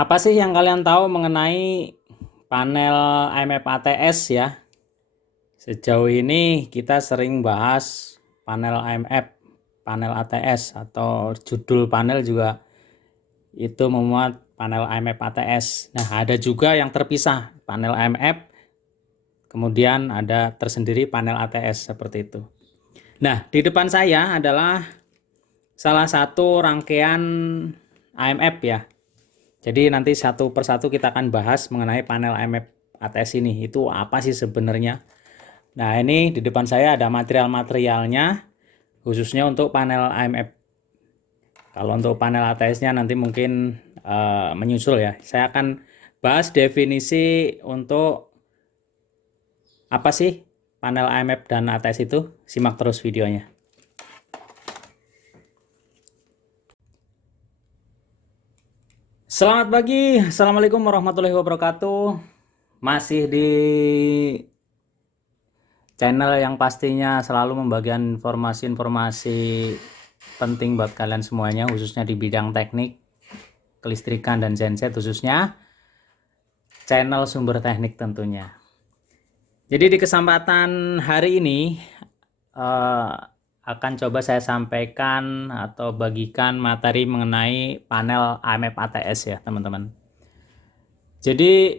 Apa sih yang kalian tahu mengenai panel IMF ATS ya? Sejauh ini kita sering bahas panel IMF, panel ATS, atau judul panel juga itu memuat panel IMF ATS. Nah, ada juga yang terpisah, panel IMF, kemudian ada tersendiri panel ATS seperti itu. Nah, di depan saya adalah salah satu rangkaian IMF ya. Jadi nanti satu persatu kita akan bahas mengenai panel IMF ATS ini. Itu apa sih sebenarnya? Nah, ini di depan saya ada material-materialnya khususnya untuk panel IMF. Kalau untuk panel ATS-nya nanti mungkin menyusul ya. Saya akan bahas definisi untuk apa sih panel IMF dan ATS itu. Simak terus videonya. Selamat pagi, Assalamualaikum warahmatullahi wabarakatuh. Masih di channel yang pastinya selalu membagikan informasi-informasi penting buat kalian semuanya, khususnya di bidang teknik, kelistrikan, dan genset, khususnya channel Sumber Teknik tentunya. Jadi di kesempatan hari ini akan coba saya sampaikan atau bagikan materi mengenai panel IMF ATS ya teman-teman. Jadi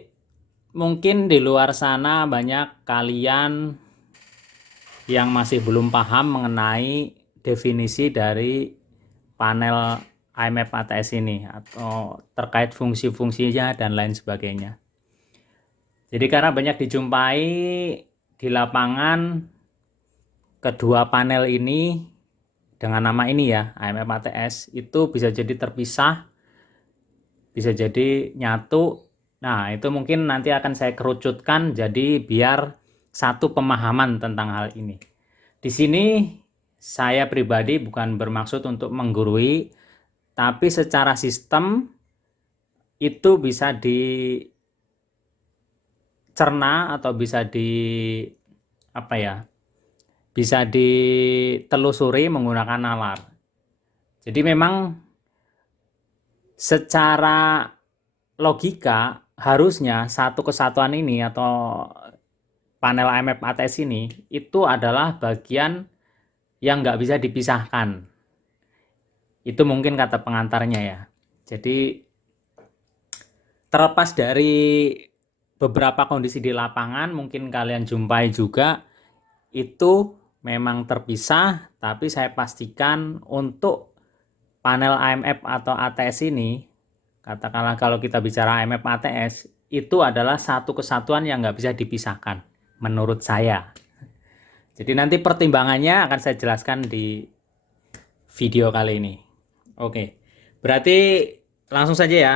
mungkin di luar sana banyak kalian yang masih belum paham mengenai definisi dari panel IMF ATS ini atau terkait fungsi-fungsinya dan lain sebagainya. Jadi karena banyak dijumpai di lapangan kedua panel ini dengan nama ini ya, IMF ATS, itu bisa jadi terpisah, bisa jadi nyatu. Nah, itu mungkin nanti akan saya kerucutkan jadi biar satu pemahaman tentang hal ini. Di sini saya pribadi bukan bermaksud untuk menggurui, tapi secara sistem itu bisa dicerna atau bisa bisa ditelusuri menggunakan nalar. Jadi memang secara logika harusnya satu kesatuan ini atau panel IMF ATS ini itu adalah bagian yang nggak bisa dipisahkan. Itu mungkin kata pengantarnya ya. Jadi terlepas dari beberapa kondisi di lapangan mungkin kalian jumpai juga itu memang terpisah, tapi saya pastikan untuk panel IMF atau ATS ini, katakanlah kalau kita bicara IMF ATS, itu adalah satu kesatuan yang nggak bisa dipisahkan menurut saya. Jadi nanti pertimbangannya akan saya jelaskan di video kali ini. Oke, berarti langsung saja ya.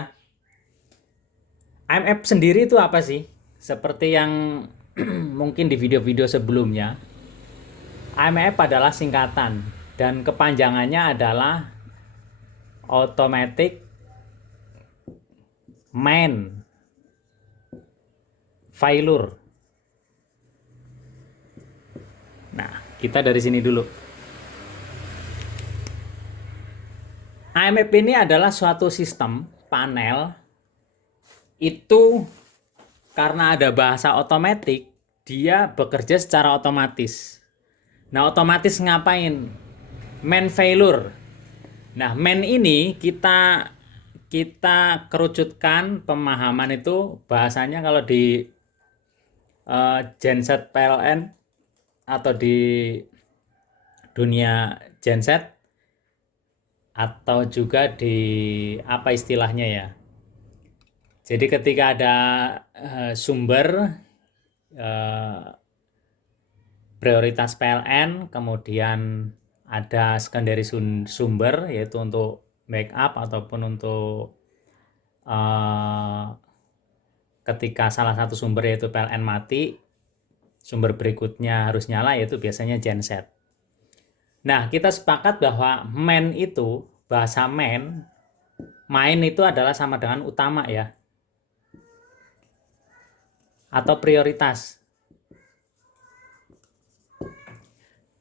IMF sendiri itu apa sih? Seperti yang mungkin di video-video sebelumnya, IMF adalah singkatan dan kepanjangannya adalah Automatic Main Failure. Nah, kita dari sini dulu. IMF ini adalah suatu sistem panel itu karena ada bahasa otomatis, dia bekerja secara otomatis. Nah, otomatis ngapain? Main failure. Nah, main ini kita kerucutkan pemahaman itu bahasanya kalau di genset PLN atau di dunia genset atau juga di apa istilahnya ya. Jadi ketika ada sumber prioritas PLN, kemudian ada secondary sumber yaitu untuk backup ataupun untuk ketika salah satu sumber yaitu PLN mati, sumber berikutnya harus nyala yaitu biasanya genset. Nah, kita sepakat bahwa main itu, bahasa main itu adalah sama dengan utama ya, atau prioritas.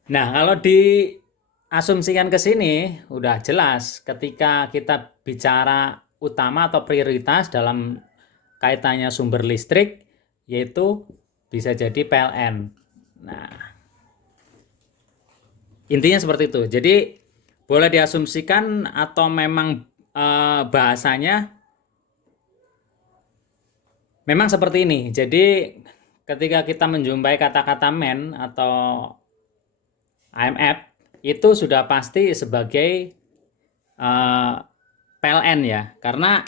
Nah, kalau diasumsikan ke sini, udah jelas ketika kita bicara utama atau prioritas dalam kaitannya sumber listrik, yaitu bisa jadi PLN. Nah, intinya seperti itu. Jadi boleh diasumsikan atau memang bahasanya memang seperti ini. Jadi ketika kita menjumpai kata-kata men atau IMF, itu sudah pasti sebagai PLN ya, karena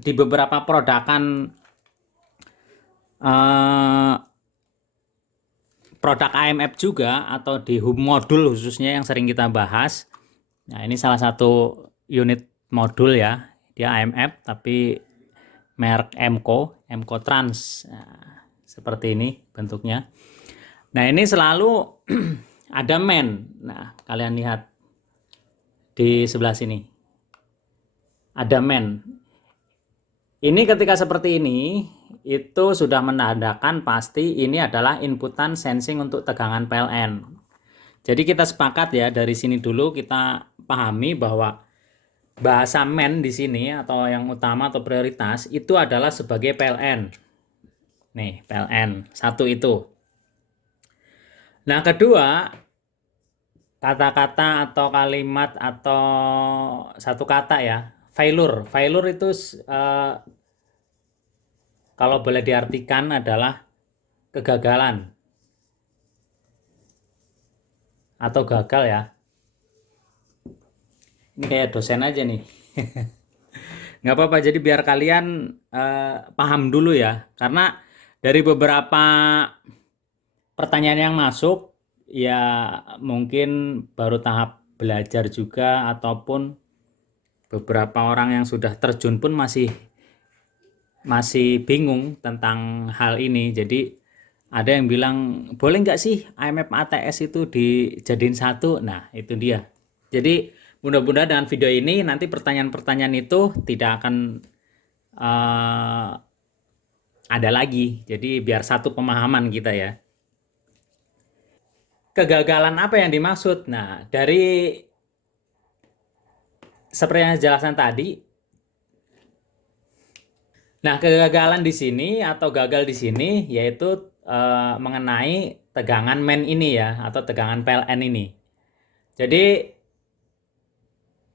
di beberapa produk IMF juga, atau di hub modul khususnya yang sering kita bahas. Nah, ini salah satu unit modul ya, dia IMF tapi merek Emco Trans. Nah, seperti ini bentuknya. Nah, ini selalu ada men. Nah, kalian lihat di sebelah sini. Ada men. Ini ketika seperti ini, itu sudah menandakan pasti ini adalah inputan sensing untuk tegangan PLN. Jadi kita sepakat ya, dari sini dulu kita pahami bahwa bahasa men di sini atau yang utama atau prioritas itu adalah sebagai PLN. Nih, PLN. Satu itu. Nah, kedua, kata-kata atau kalimat atau satu kata ya, failure. Failure itu kalau boleh diartikan adalah kegagalan atau gagal ya. Ini kayak dosen aja nih. Nggak apa-apa, jadi biar kalian paham dulu ya. Karena dari beberapa pertanyaan yang masuk, ya mungkin baru tahap belajar juga, ataupun beberapa orang yang sudah terjun pun masih bingung tentang hal ini. Jadi ada yang bilang, boleh nggak sih IMF ATS itu dijadiin satu? Nah, itu dia. Jadi mudah-mudahan dengan video ini nanti pertanyaan-pertanyaan itu tidak akan ada lagi. Jadi biar satu pemahaman kita ya. Kegagalan apa yang dimaksud? Nah, dari seperti yang saya jelaskan tadi. Nah, kegagalan di sini atau gagal di sini yaitu mengenai tegangan men ini ya, atau tegangan PLN ini. Jadi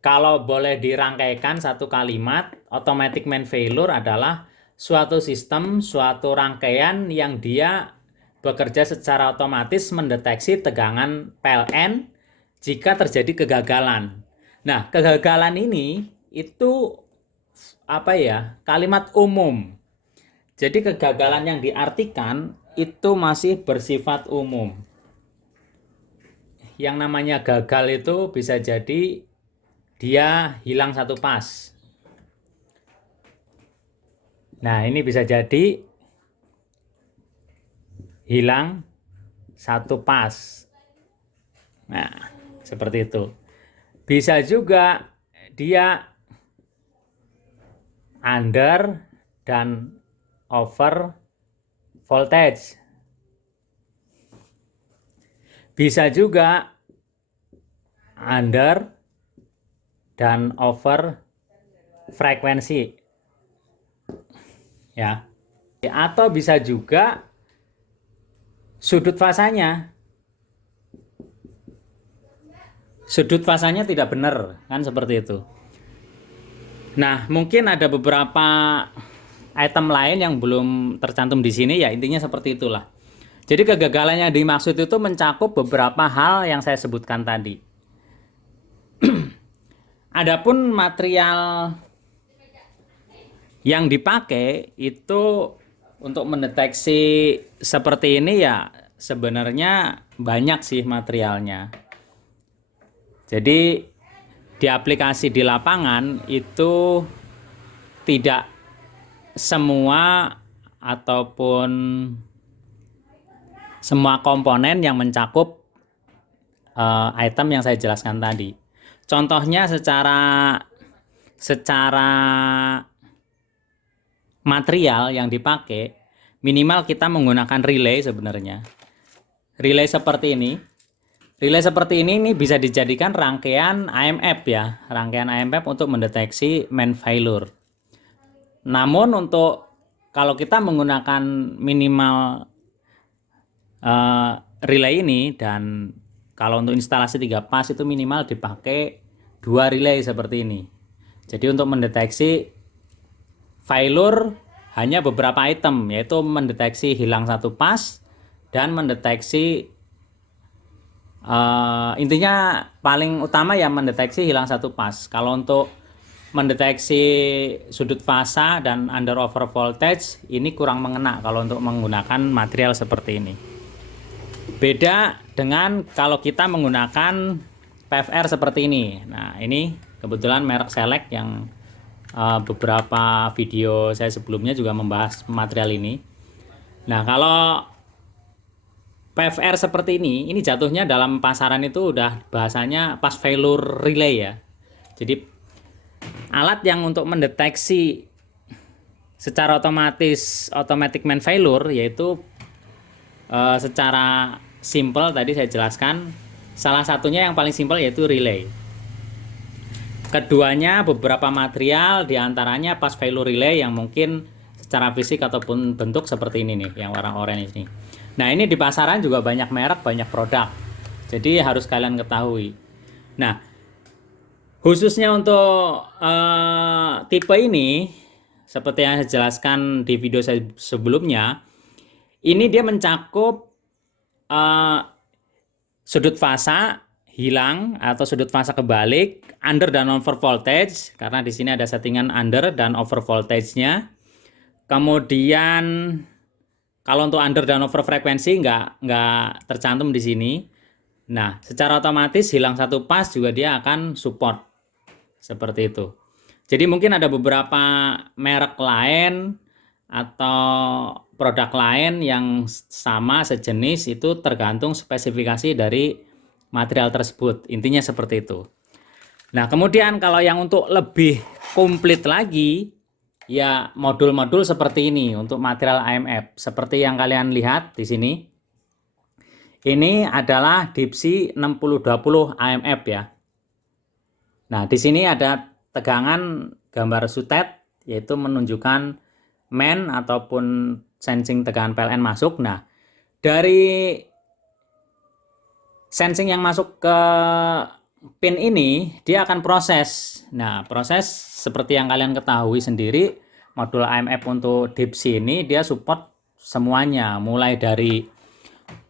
kalau boleh dirangkaikan satu kalimat, automatic main failure adalah suatu sistem, suatu rangkaian yang dia bekerja secara otomatis mendeteksi tegangan PLN jika terjadi kegagalan. Nah, kegagalan ini itu apa ya? Kalimat umum. Jadi kegagalan yang diartikan itu masih bersifat umum. Yang namanya gagal itu bisa jadi dia hilang satu pas. Nah, ini bisa jadi hilang satu pas. Nah, seperti itu. Bisa juga dia under dan over voltage. Bisa juga under dan over frekuensi. Ya. Atau bisa juga sudut fasanya. Sudut fasanya tidak benar, kan seperti itu. Nah, mungkin ada beberapa item lain yang belum tercantum di sini, ya intinya seperti itulah. Jadi kegagalan yang dimaksud itu mencakup beberapa hal yang saya sebutkan tadi. Adapun material yang dipakai itu untuk mendeteksi seperti ini ya sebenarnya banyak sih materialnya. Jadi di aplikasi di lapangan itu tidak semua ataupun semua komponen yang mencakup item yang saya jelaskan tadi. Contohnya secara material yang dipakai, minimal kita menggunakan relay sebenarnya. Relay seperti ini. Relay seperti ini bisa dijadikan rangkaian IMF ya, rangkaian IMF untuk mendeteksi main failure. Namun untuk kalau kita menggunakan minimal relay ini, dan kalau untuk instalasi 3 pas itu minimal dipakai 2 relay seperti ini. Jadi untuk mendeteksi failure hanya beberapa item, yaitu mendeteksi hilang 1 pas dan mendeteksi intinya paling utama ya mendeteksi hilang 1 pas. Kalau untuk mendeteksi sudut fasa dan under over voltage ini kurang mengena kalau untuk menggunakan material seperti ini. Beda dengan kalau kita menggunakan PFR seperti ini. Nah, ini kebetulan merek Select yang beberapa video saya sebelumnya juga membahas material ini. Nah, kalau PFR seperti ini jatuhnya dalam pasaran itu udah bahasanya pas failure relay ya. Jadi alat yang untuk mendeteksi secara otomatis automatic main failure, yaitu secara simple tadi saya jelaskan, salah satunya yang paling simpel yaitu relay. Keduanya beberapa material, diantaranya pas failure relay yang mungkin secara fisik ataupun bentuk seperti ini nih, yang warna oranye ini. Nah, ini di pasaran juga banyak merek, banyak produk. Jadi harus kalian ketahui. Nah, khususnya untuk tipe ini, seperti yang saya jelaskan di video saya sebelumnya, ini dia mencakup sudut fasa hilang atau sudut fasa kebalik, under dan over voltage, karena di sini ada settingan under dan over voltage-nya. Kemudian kalau untuk under dan over frekuensi nggak tercantum di sini. Nah, secara otomatis hilang 1 pas juga dia akan support seperti itu. Jadi mungkin ada beberapa merek lain atau produk lain yang sama sejenis, itu tergantung spesifikasi dari material tersebut. Intinya seperti itu. Nah, kemudian kalau yang untuk lebih komplit lagi, ya modul-modul seperti ini untuk material AMF. Seperti yang kalian lihat di sini. Ini adalah Dipsy 6020 AMF ya. Nah, di sini ada tegangan gambar sutet, yaitu menunjukkan main ataupun sensing tegangan PLN masuk. Nah, dari sensing yang masuk ke pin ini, dia akan proses. Nah, proses seperti yang kalian ketahui sendiri, modul AMF untuk Dipsy ini dia support semuanya, mulai dari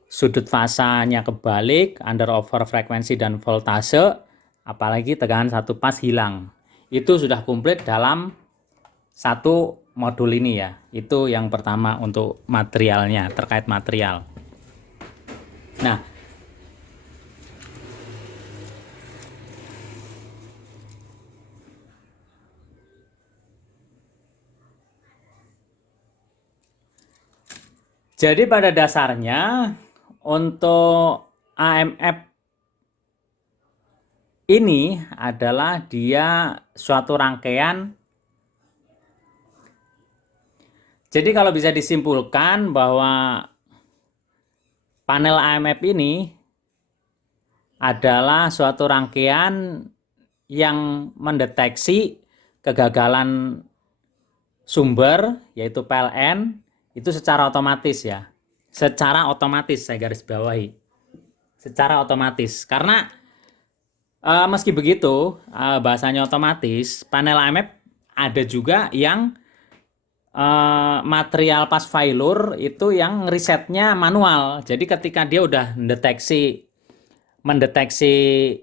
sudut fasanya kebalik, under over frekuensi dan voltase, apalagi tegangan 1 pas hilang. Itu sudah komplit dalam satu modul ini ya. Itu yang pertama untuk materialnya, terkait material. Nah, jadi pada dasarnya untuk AMF ini adalah dia suatu rangkaian. Jadi kalau bisa disimpulkan bahwa panel AMF ini adalah suatu rangkaian yang mendeteksi kegagalan sumber, yaitu PLN, itu secara otomatis ya. Secara otomatis, saya garis bawahi. Secara otomatis. Karena meski begitu, bahasanya otomatis, panel AMF ada juga yang material pas failure itu yang risetnya manual. Jadi ketika dia udah mendeteksi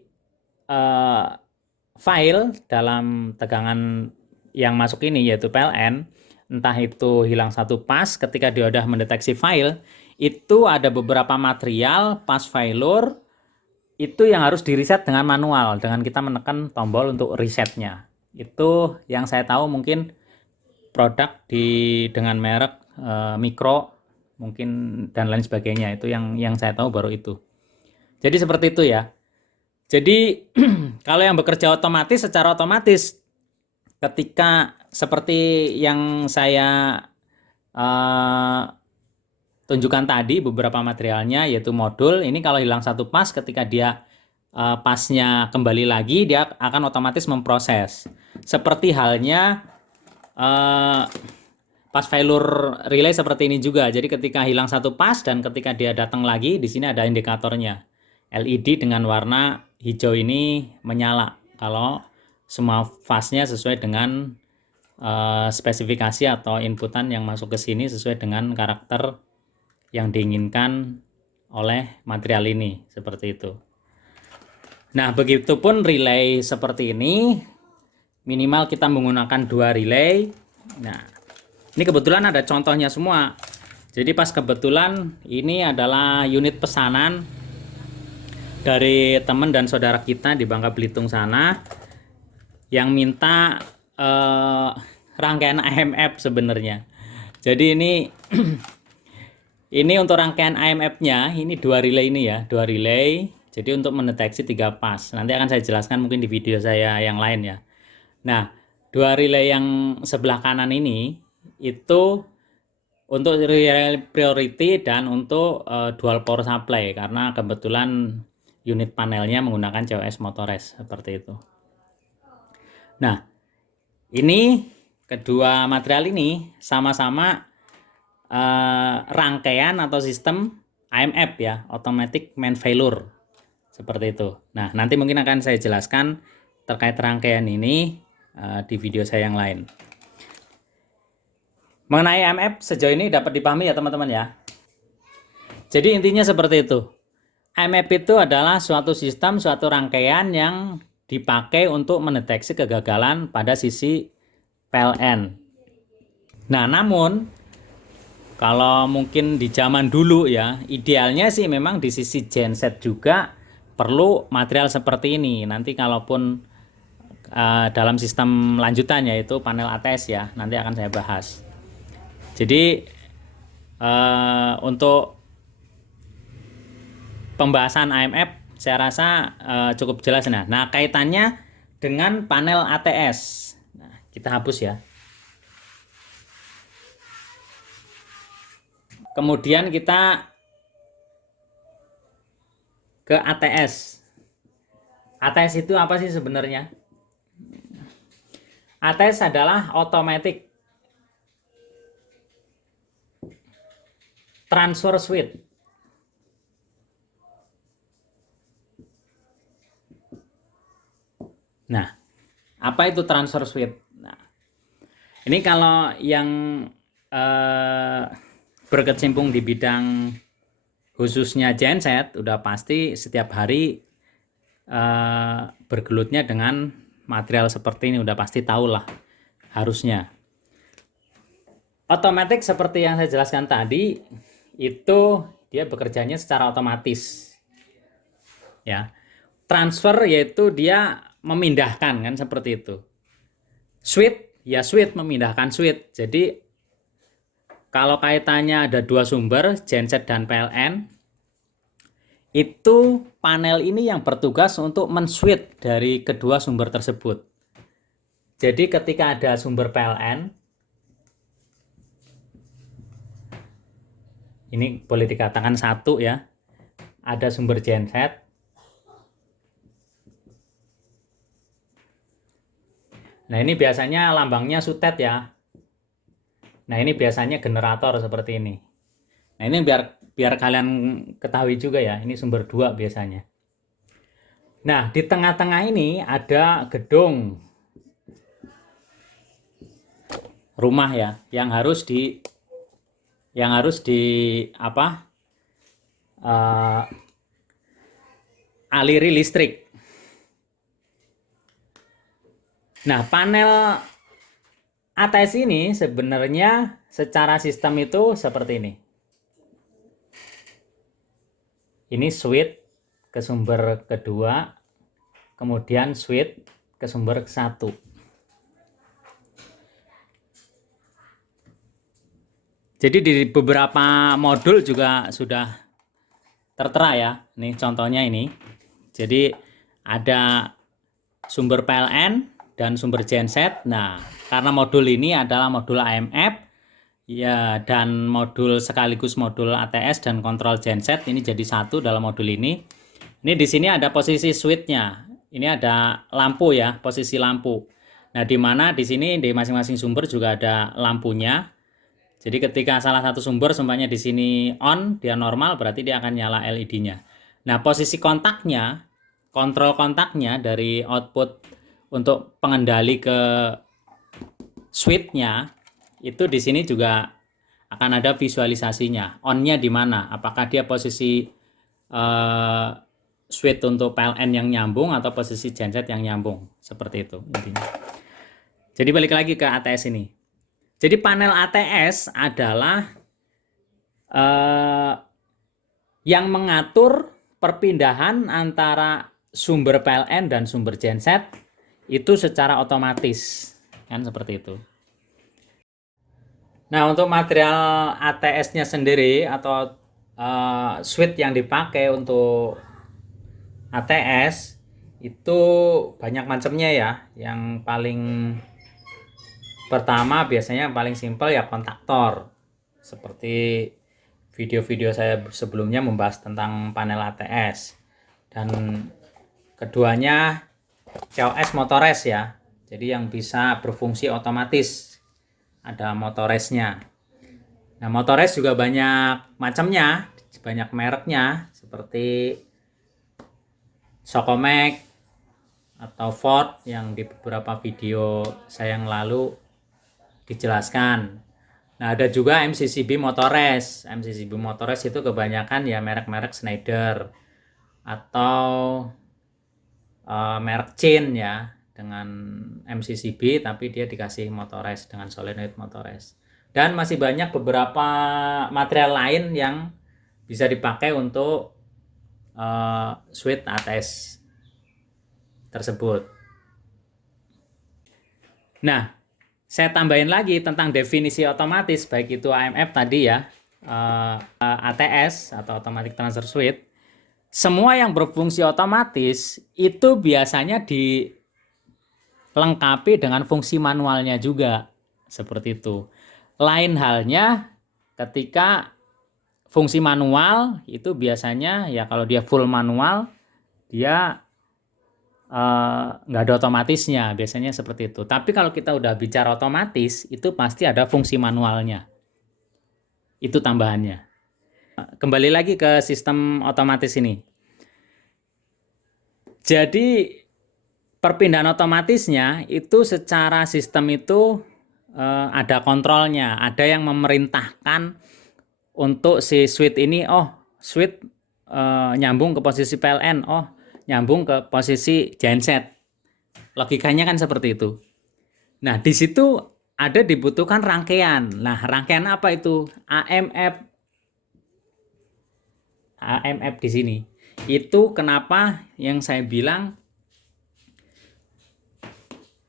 file dalam tegangan yang masuk ini, yaitu PLN, entah itu hilang 1 pas, ketika dia udah mendeteksi file, itu ada beberapa material pas failure itu yang harus di-reset dengan manual, dengan kita menekan tombol untuk resetnya. Itu yang saya tahu, mungkin produk dengan merek mikro mungkin dan lain sebagainya, itu yang saya tahu baru itu. Jadi seperti itu ya. Jadi kalau yang bekerja otomatis, secara otomatis ketika seperti yang saya tunjukkan tadi beberapa materialnya, yaitu modul ini, kalau hilang 1 pas, ketika dia pasnya kembali lagi, dia akan otomatis memproses. Seperti halnya eh, pas failure relay seperti ini juga. Jadi ketika hilang satu pas dan ketika dia datang lagi, di sini ada indikatornya. LED dengan warna hijau ini menyala kalau semua fase-nya sesuai dengan spesifikasi atau inputan yang masuk ke sini sesuai dengan karakter yang diinginkan oleh material ini, seperti itu. Nah, begitupun relay seperti ini, minimal kita menggunakan 2 relay. Nah, ini kebetulan ada contohnya semua. Jadi pas kebetulan ini adalah unit pesanan dari teman dan saudara kita di Bangka Belitung sana yang minta rangkaian IMF sebenarnya. Jadi ini ini untuk rangkaian IMF-nya, ini 2 relay ini ya, 2 relay. Jadi untuk mendeteksi 3 pas. Nanti akan saya jelaskan mungkin di video saya yang lain ya. Nah, 2 relay yang sebelah kanan ini itu untuk relay priority dan untuk dual power supply karena kebetulan unit panelnya menggunakan COS Motores seperti itu. Nah, ini kedua material ini sama-sama rangkaian atau sistem IMF ya, automatic main failure seperti itu. Nah, nanti mungkin akan saya jelaskan terkait rangkaian ini di video saya yang lain. Mengenai IMF sejauh ini dapat dipahami ya teman-teman ya. Jadi intinya seperti itu. IMF itu adalah suatu sistem, suatu rangkaian yang dipakai untuk mendeteksi kegagalan pada sisi PLN. Nah, namun kalau mungkin di zaman dulu ya, idealnya sih memang di sisi genset juga perlu material seperti ini. Nanti kalaupun dalam sistem lanjutan yaitu panel ATS ya, nanti akan saya bahas. Jadi untuk pembahasan IMF saya rasa cukup jelas. Nah, kaitannya dengan panel ATS. Nah, kita hapus ya. Kemudian kita ke ATS. ATS itu apa sih sebenarnya? ATS adalah automatic transfer switch. Nah, apa itu transfer switch? Nah, ini kalau yang berkecimpung di bidang khususnya genset, udah pasti setiap hari bergelutnya dengan material seperti ini, udah pasti tahu lah harusnya. Otomatis seperti yang saya jelaskan tadi, itu dia bekerjanya secara otomatis. Ya, transfer yaitu dia memindahkan kan seperti itu. Switch ya switch memindahkan switch. Jadi kalau kaitannya ada 2 sumber genset dan PLN, itu panel ini yang bertugas untuk men-switch dari kedua sumber tersebut. Jadi ketika ada sumber PLN, ini boleh dikatakan 1 ya, ada sumber genset. Nah, ini biasanya lambangnya sutet ya. Nah, ini biasanya generator seperti ini. Nah, ini biar kalian ketahui juga ya, ini sumber 2 biasanya. Nah, di tengah-tengah ini ada gedung rumah ya, yang harus di aliri listrik. Nah, panel ATS ini sebenarnya secara sistem itu seperti ini. Ini switch ke sumber kedua, kemudian switch ke sumber 1. Jadi di beberapa modul juga sudah tertera ya. Nih contohnya ini. Jadi ada sumber PLN dan sumber genset. Nah, karena modul ini adalah modul IMF ya, dan modul sekaligus modul ATS dan kontrol genset, ini jadi 1 dalam modul ini. Ini di sini ada posisi switch-nya. Ini ada lampu ya, posisi lampu. Nah, di mana di sini di masing-masing sumber juga ada lampunya. Jadi ketika salah satu sumber seumpamanya di sini on, dia normal, berarti dia akan nyala LED-nya. Nah, posisi kontaknya, kontrol kontaknya dari output untuk pengendali ke switch-nya, itu di sini juga akan ada visualisasinya. On-nya di mana? Apakah dia posisi switch untuk PLN yang nyambung atau posisi genset yang nyambung? Seperti itu intinya. Jadi balik lagi ke ATS ini. Jadi panel ATS adalah yang mengatur perpindahan antara sumber PLN dan sumber genset itu secara otomatis, kan seperti itu. Nah, untuk material ATS-nya sendiri atau switch yang dipakai untuk ATS itu banyak macamnya ya. Yang paling pertama biasanya yang paling simpel ya kontaktor. Seperti video-video saya sebelumnya membahas tentang panel ATS. Dan keduanya COS motores ya. Jadi yang bisa berfungsi otomatis. Ada motoresnya. Nah, motores juga banyak macamnya, banyak mereknya seperti Sokomek atau Ford yang di beberapa video saya yang lalu dijelaskan. Nah, ada juga MCCB motores. MCCB motores itu kebanyakan ya merek-merek Schneider atau merek Chin ya dengan MCCB tapi dia dikasih motores dengan solenoid motores. Dan masih banyak beberapa material lain yang bisa dipakai untuk switch ATS tersebut. Nah, saya tambahin lagi tentang definisi otomatis, baik itu AMF tadi ya, ATS atau Automatic Transfer Switch. Semua yang berfungsi otomatis itu biasanya dilengkapi dengan fungsi manualnya juga, seperti itu. Lain halnya ketika fungsi manual itu biasanya ya kalau dia full manual dia nggak ada otomatisnya, biasanya seperti itu. Tapi kalau kita udah bicara otomatis itu pasti ada fungsi manualnya, itu tambahannya. Kembali lagi ke sistem otomatis ini. Jadi perpindahan otomatisnya itu secara sistem itu ada kontrolnya, ada yang memerintahkan untuk si switch ini, switch nyambung ke posisi PLN, nyambung ke posisi genset. Logikanya kan seperti itu. Nah, di situ ada dibutuhkan rangkaian. Nah, rangkaian apa itu? AMF di sini. Itu kenapa yang saya bilang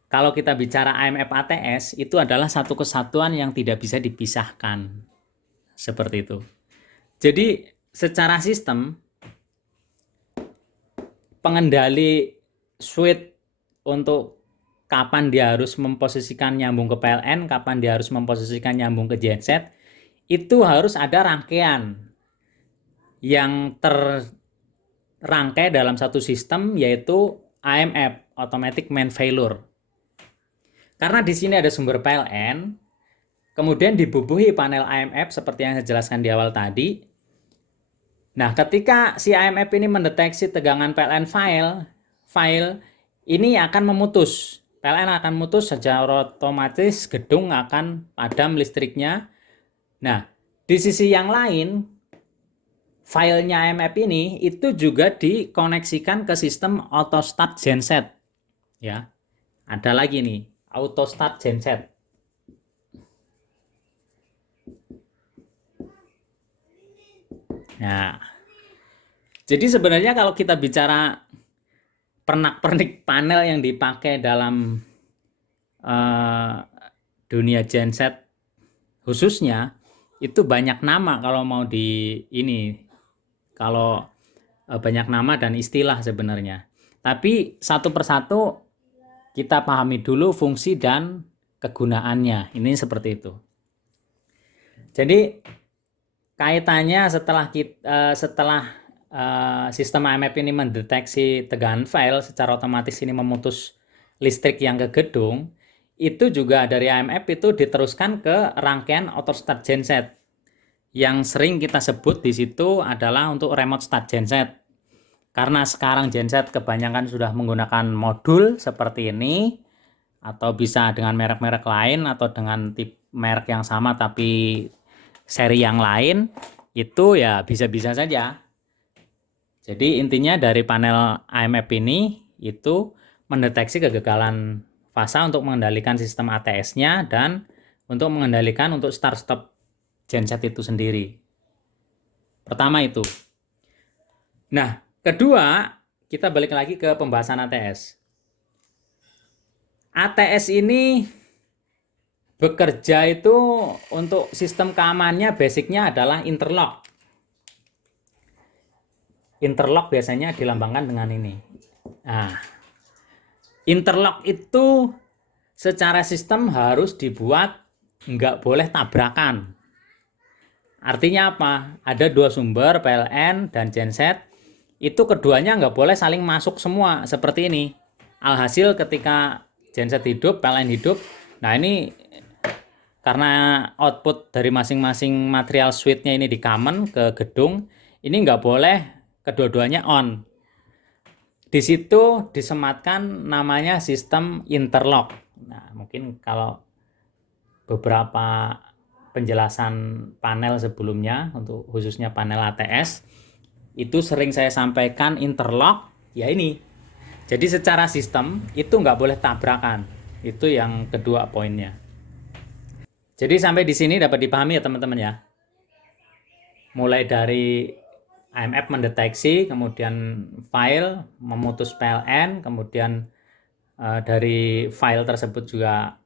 kalau kita bicara AMF ATS itu adalah satu kesatuan yang tidak bisa dipisahkan. Seperti itu. Jadi secara sistem pengendali switch untuk kapan dia harus memposisikan nyambung ke PLN, kapan dia harus memposisikan nyambung ke genset, itu harus ada rangkaian yang terrangkai dalam satu sistem yaitu AMF, Automatic Main Failure. Karena di sini ada sumber PLN, kemudian dibubuhi panel AMF seperti yang saya jelaskan di awal tadi. Nah, ketika si AMF ini mendeteksi tegangan PLN file ini akan memutus. PLN akan memutus secara otomatis gedung akan padam listriknya. Nah, di sisi yang lain, filenya AMF ini itu juga dikoneksikan ke sistem auto start genset. Ya. Ada lagi nih, auto start genset. Nah, jadi sebenarnya kalau kita bicara pernak-pernik panel yang dipakai dalam dunia genset khususnya itu banyak nama kalau mau di ini, kalau banyak nama dan istilah sebenarnya. Tapi satu persatu kita pahami dulu fungsi dan kegunaannya. Ini seperti itu. Jadi kaitannya setelah sistem AMF ini mendeteksi tegangan file secara otomatis ini memutus listrik yang ke gedung, itu juga dari AMF itu diteruskan ke rangkaian auto start genset. Yang sering kita sebut di situ adalah untuk remote start genset. Karena sekarang genset kebanyakan sudah menggunakan modul seperti ini, atau bisa dengan merek-merek lain atau dengan merek yang sama tapi seri yang lain, itu ya bisa-bisa saja. Jadi intinya dari panel AMF ini itu mendeteksi kegagalan fasa untuk mengendalikan sistem ATS-nya dan untuk mengendalikan untuk start stop genset itu sendiri. Pertama itu. Nah, kedua, kita balik lagi ke pembahasan ATS. ATS ini bekerja itu untuk sistem keamanannya basicnya adalah interlock. Interlock biasanya dilambangkan dengan ini. Nah, interlock itu secara sistem harus dibuat nggak boleh tabrakan. Artinya apa? Ada dua sumber, PLN dan genset. Itu keduanya nggak boleh saling masuk semua, seperti ini. Alhasil ketika genset hidup, PLN hidup, nah ini karena output dari masing-masing material switch-nya ini di common ke gedung, ini nggak boleh kedua-duanya on. Di situ disematkan namanya sistem interlock. Nah, mungkin kalau beberapa penjelasan panel sebelumnya untuk khususnya panel ATS itu sering saya sampaikan interlock ya ini. Jadi secara sistem itu nggak boleh tabrakan. Itu yang kedua poinnya. Jadi sampai di sini dapat dipahami ya teman-teman ya. Mulai dari AMF mendeteksi, kemudian file memutus PLN, kemudian dari file tersebut juga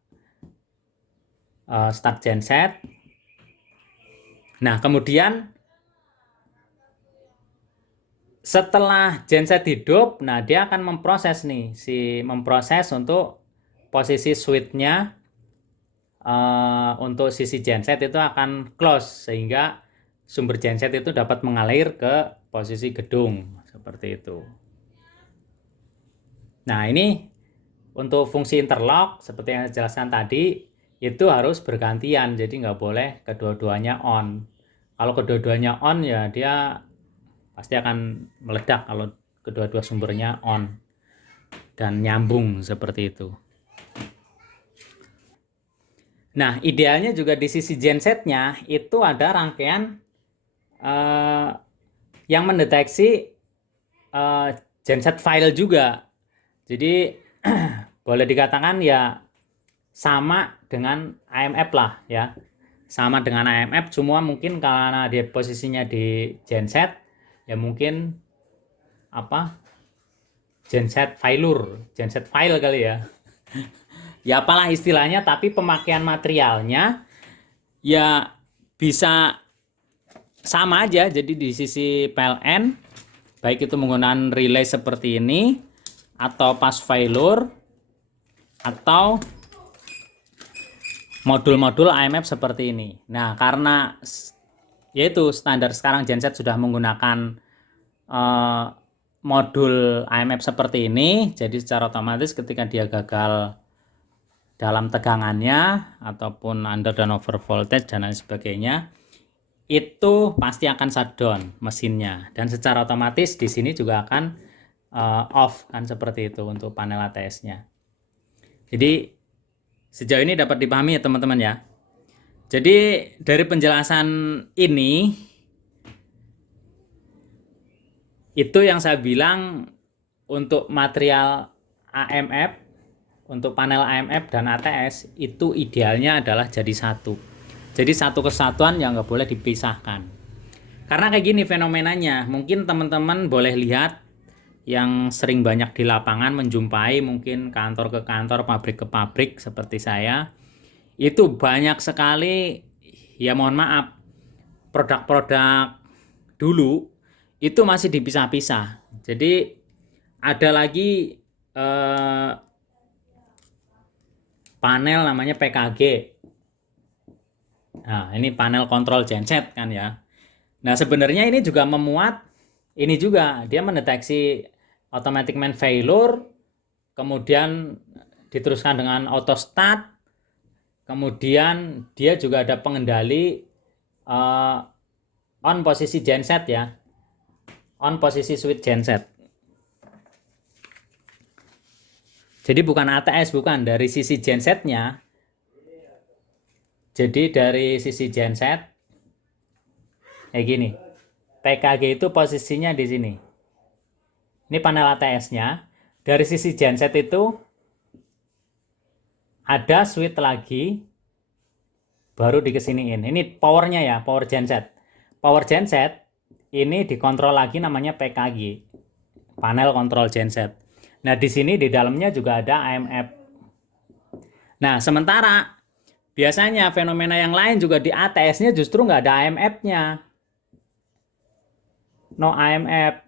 start genset. Nah, kemudian setelah genset hidup, nah dia akan memproses nih, memproses untuk posisi switch-nya untuk sisi genset itu akan close sehingga sumber genset itu dapat mengalir ke posisi gedung seperti itu. Nah, ini untuk fungsi interlock seperti yang saya jelaskan tadi itu harus bergantian, jadi nggak boleh kedua-duanya on. Kalau kedua-duanya on ya dia pasti akan meledak kalau kedua-dua sumbernya on dan nyambung seperti itu. Nah, idealnya juga di sisi gensetnya itu ada rangkaian yang mendeteksi genset file juga. Jadi boleh dikatakan ya sama dengan AMF lah ya. Sama dengan AMF, semua mungkin karena dia posisinya di genset ya mungkin apa? Genset file kali ya. Ya apalah istilahnya, tapi pemakaian materialnya ya bisa sama aja. Jadi di sisi PLN baik itu menggunakan relay seperti ini atau pas failure atau modul-modul AMF seperti ini. Nah, karena yaitu standar sekarang genset sudah menggunakan modul AMF seperti ini, jadi secara otomatis ketika dia gagal dalam tegangannya ataupun under dan over voltage dan lain sebagainya, itu pasti akan shutdown mesinnya dan secara otomatis di sini juga akan off kan seperti itu untuk panel ATS-nya. Jadi sejauh ini dapat dipahami ya teman-teman ya. Jadi dari penjelasan ini itu yang saya bilang untuk material AMF, untuk panel AMF dan ATS itu idealnya adalah jadi satu. Jadi satu kesatuan yang nggak boleh dipisahkan. Karena kayak gini fenomenanya, mungkin teman-teman boleh lihat yang sering banyak di lapangan menjumpai mungkin kantor ke kantor, pabrik ke pabrik seperti saya. Itu banyak sekali, ya mohon maaf, produk-produk dulu itu masih dipisah-pisah. Jadi ada lagi panel namanya PKG. Nah, ini panel kontrol genset kan ya. Nah, sebenarnya ini juga memuat, ini juga dia mendeteksi automatic main failure, kemudian diteruskan dengan auto start. Kemudian dia juga ada pengendali on posisi genset ya, on posisi switch genset. Jadi bukan ATS, bukan, dari sisi gensetnya. Jadi dari sisi genset kayak gini. PKG itu posisinya di sini. Ini panel ATS-nya. Dari sisi genset itu ada switch lagi, baru dikesiniin. Ini powernya ya, power genset. Power genset ini dikontrol lagi namanya PKG, panel kontrol genset. Nah di sini di dalamnya juga ada AMF. Nah sementara biasanya fenomena yang lain juga di ATS-nya justru nggak ada AMF-nya. No AMF.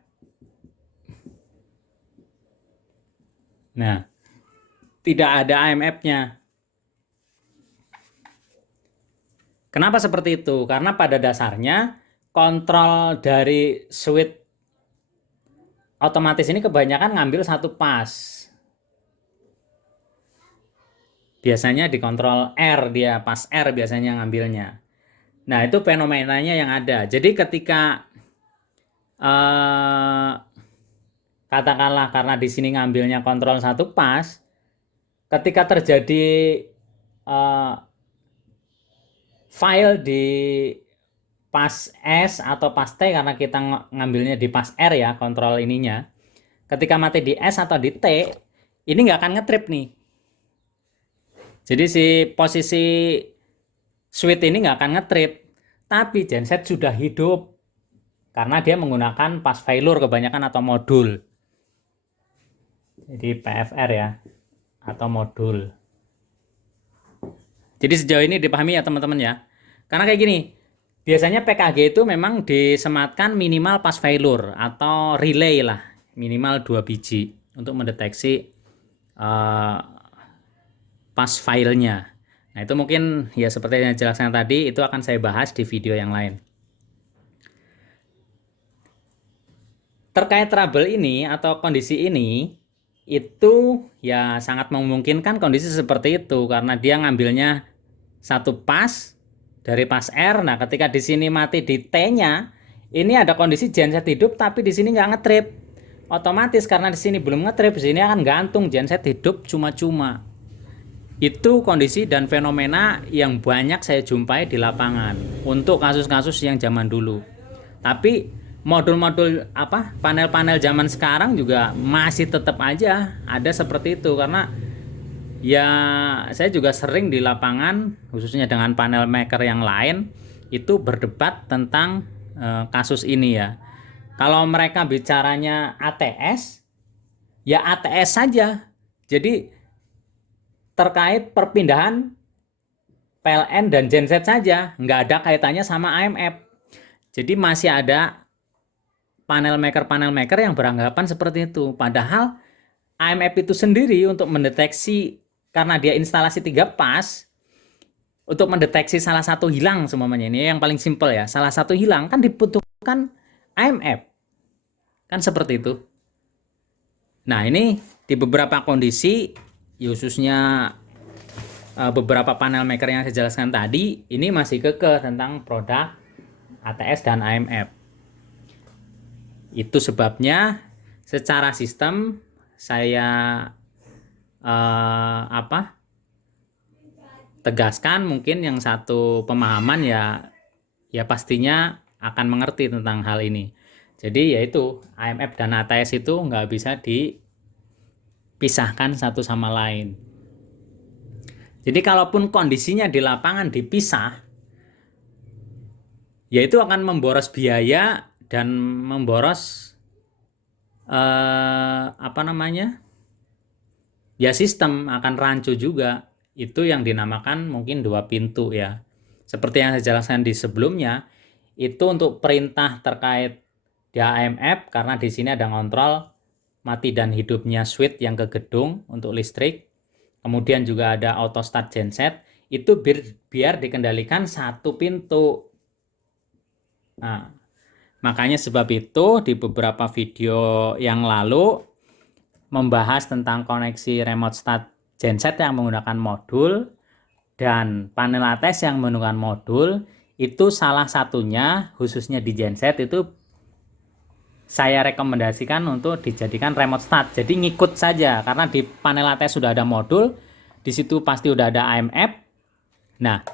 Nah, tidak ada AMF-nya. Kenapa seperti itu? Karena pada dasarnya kontrol dari switch otomatis ini kebanyakan ngambil satu pas. Biasanya dikontrol R, dia pas R biasanya ngambilnya. Nah, itu fenomenanya yang ada. Jadi ketika katakanlah karena di sini ngambilnya kontrol satu pas, ketika terjadi file di pas S atau pas T, karena kita ngambilnya di pas R ya kontrol ininya, ketika mati di S atau di T, ini nggak akan ngetrip nih. Jadi si posisi switch ini nggak akan ngetrip, tapi genset sudah hidup karena dia menggunakan pas failure kebanyakan atau modul. Jadi PFR ya, atau modul. Jadi sejauh ini dipahami ya teman-teman ya. Karena kayak gini, biasanya PKG itu memang disematkan minimal pas failure atau relay lah, minimal 2 biji untuk mendeteksi pas filenya. Nah itu mungkin ya seperti yang jelaskan tadi, itu akan saya bahas di video yang lain. Terkait trouble ini atau kondisi ini, itu ya sangat memungkinkan kondisi seperti itu karena dia ngambilnya satu pas dari pas R. Nah ketika di sini mati di T-nya, ini ada kondisi genset hidup tapi di sini nggak ngetrip. Otomatis karena di sini belum ngetrip, di sini akan gantung, genset hidup cuma-cuma. Itu kondisi dan fenomena yang banyak saya jumpai di lapangan untuk kasus-kasus yang zaman dulu. Tapi modul-modul panel-panel zaman sekarang juga masih tetap aja ada seperti itu, karena ya saya juga sering di lapangan khususnya dengan panel maker yang lain itu berdebat tentang kasus ini ya. Kalau mereka bicaranya ATS, ya ATS saja. Jadi terkait perpindahan PLN dan genset saja, nggak ada kaitannya sama AMF. Jadi masih ada panel maker yang beranggapan seperti itu. Padahal AMF itu sendiri untuk mendeteksi, karena dia instalasi 3 pas, untuk mendeteksi salah satu hilang semuanya, ini yang paling simpel ya, salah satu hilang kan dibutuhkan AMF. Kan seperti itu. Nah ini di beberapa kondisi, khususnya beberapa panel maker yang saya jelaskan tadi, ini masih kekeh tentang produk ATS dan AMF. Itu sebabnya secara sistem saya tegaskan, mungkin yang satu pemahaman ya pastinya akan mengerti tentang hal ini. Jadi yaitu AMF dan ATS itu nggak bisa dipisahkan satu sama lain. Jadi kalaupun kondisinya di lapangan dipisah, ya itu akan memboros biaya dan memboros ya sistem, akan rancu juga. Itu yang dinamakan mungkin 2 pintu ya. Seperti yang saya jelaskan di sebelumnya, itu untuk perintah terkait di AMF, karena di sini ada ngontrol mati dan hidupnya switch yang ke gedung untuk listrik. Kemudian juga ada auto start genset, itu biar dikendalikan satu pintu. Nah, makanya sebab itu di beberapa video yang lalu membahas tentang koneksi remote start genset yang menggunakan modul dan panel ATS yang menggunakan modul, itu salah satunya khususnya di genset itu saya rekomendasikan untuk dijadikan remote start. Jadi ngikut saja karena di panel ATS sudah ada modul, di situ pasti udah ada IMF. Nah,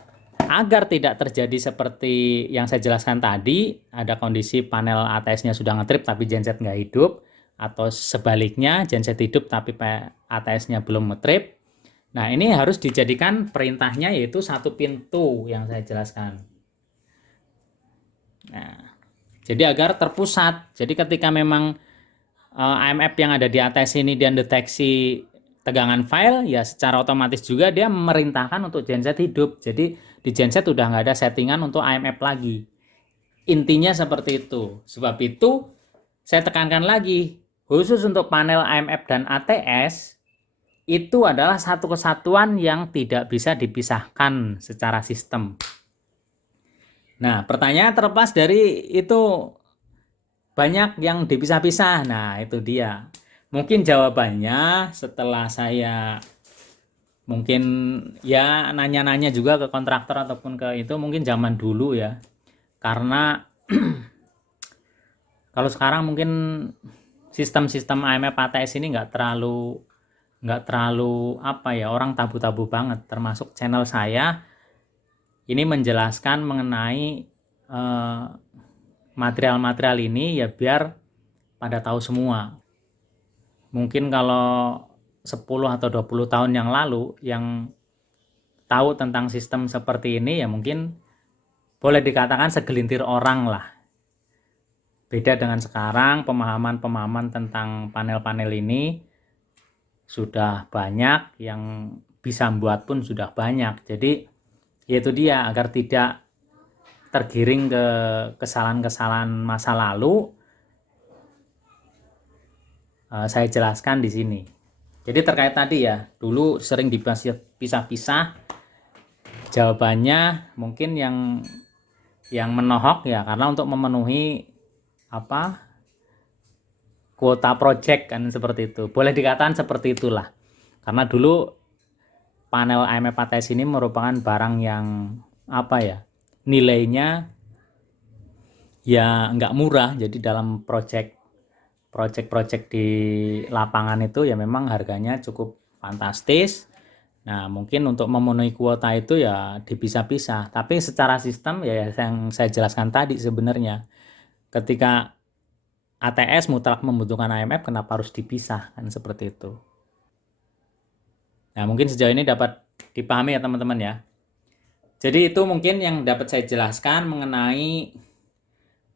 agar tidak terjadi seperti yang saya jelaskan tadi, ada kondisi panel ATS-nya sudah ngetrip tapi genset nggak hidup, atau sebaliknya genset hidup tapi ATS-nya belum ngetrip. Nah, ini harus dijadikan perintahnya yaitu satu pintu yang saya jelaskan. Nah, jadi agar terpusat. Jadi ketika memang IMF yang ada di ATS ini dia deteksi tegangan file, ya secara otomatis juga dia memerintahkan untuk genset hidup. Jadi di genset udah nggak ada settingan untuk IMF lagi. Intinya seperti itu. Sebab itu saya tekankan lagi, khusus untuk panel IMF dan ATS, itu adalah satu kesatuan yang tidak bisa dipisahkan secara sistem. Nah, pertanyaan terlepas dari itu banyak yang dipisah-pisah. Nah, itu dia. Mungkin jawabannya setelah saya mungkin ya nanya-nanya juga ke kontraktor ataupun ke itu mungkin zaman dulu ya. Karena kalau sekarang mungkin sistem-sistem IMF ATS ini nggak terlalu apa ya, orang tabu-tabu banget. Termasuk channel saya ini menjelaskan mengenai material-material ini ya biar pada tahu semua. Mungkin kalau 10 atau 20 tahun yang lalu yang tahu tentang sistem seperti ini ya mungkin boleh dikatakan segelintir orang lah. Beda dengan sekarang, pemahaman-pemahaman tentang panel-panel ini sudah banyak, yang bisa buat pun sudah banyak. Jadi yaitu dia, agar tidak tergiring ke kesalahan-kesalahan masa lalu, saya jelaskan di sini. Jadi terkait tadi ya, dulu sering dipisah-pisah. Jawabannya mungkin yang menohok ya, karena untuk memenuhi kuota project kan seperti itu. Boleh dikatakan seperti itulah. Karena dulu panel IMF ATS ini merupakan barang yang nilainya ya nggak murah. Jadi dalam project di lapangan itu ya memang harganya cukup fantastis. Nah, mungkin untuk memenuhi kuota itu ya dipisah-pisah. Tapi secara sistem ya yang saya jelaskan tadi sebenarnya. Ketika ATS mutlak membutuhkan IMF, kenapa harus dipisah? Kan seperti itu. Nah, mungkin sejauh ini dapat dipahami ya teman-teman ya. Jadi itu mungkin yang dapat saya jelaskan mengenai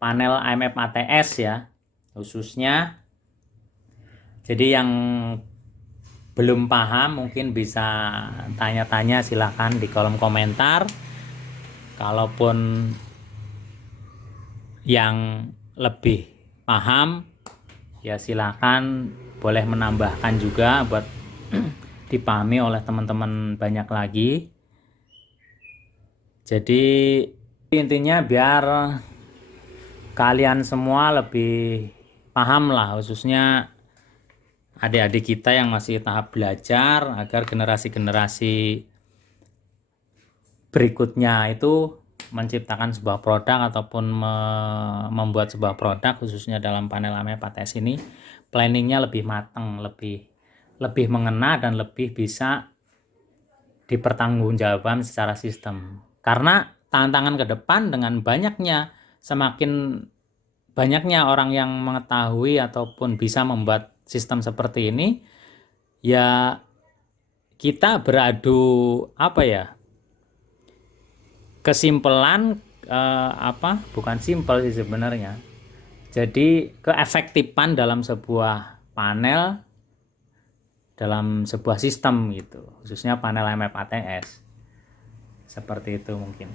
panel IMF ATS ya. Khususnya, jadi yang belum paham mungkin bisa tanya-tanya, silakan di kolom komentar. Kalaupun yang lebih paham ya silakan boleh menambahkan juga buat dipahami oleh teman-teman banyak lagi. Jadi intinya biar kalian semua lebih paham lah, khususnya adik-adik kita yang masih tahap belajar, agar generasi-generasi berikutnya itu menciptakan sebuah produk ataupun membuat sebuah produk khususnya dalam panel IMF ATS ini planningnya lebih matang, lebih mengena dan lebih bisa dipertanggungjawabkan secara sistem. Karena tantangan ke depan dengan semakin banyaknya orang yang mengetahui ataupun bisa membuat sistem seperti ini, ya kita beradu kesimpulan bukan simpel sih sebenarnya. Jadi keefektifan dalam sebuah panel, dalam sebuah sistem gitu, khususnya panel IMF ATS. Seperti itu mungkin.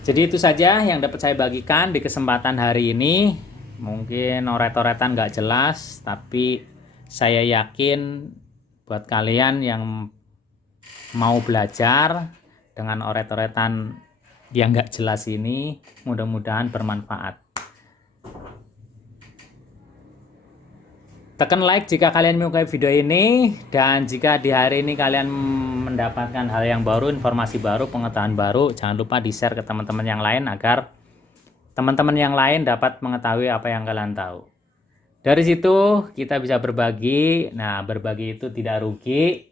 Jadi itu saja yang dapat saya bagikan di kesempatan hari ini. Mungkin oret-oretan nggak jelas, tapi saya yakin buat kalian yang mau belajar dengan oret-oretan yang nggak jelas ini, mudah-mudahan bermanfaat. Tekan like jika kalian menyukai video ini, dan jika di hari ini kalian mendapatkan hal yang baru, informasi baru, pengetahuan baru, jangan lupa di-share ke teman-teman yang lain agar teman-teman yang lain dapat mengetahui apa yang kalian tahu. Dari situ kita bisa berbagi. Nah, berbagi itu tidak rugi.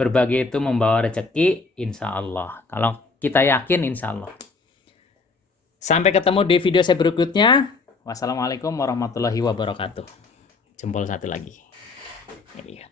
Berbagi itu membawa rezeki, insya Allah. Kalau kita yakin, insya Allah. Sampai ketemu di video saya berikutnya. Wassalamualaikum warahmatullahi wabarakatuh. Jempol satu lagi. Iya.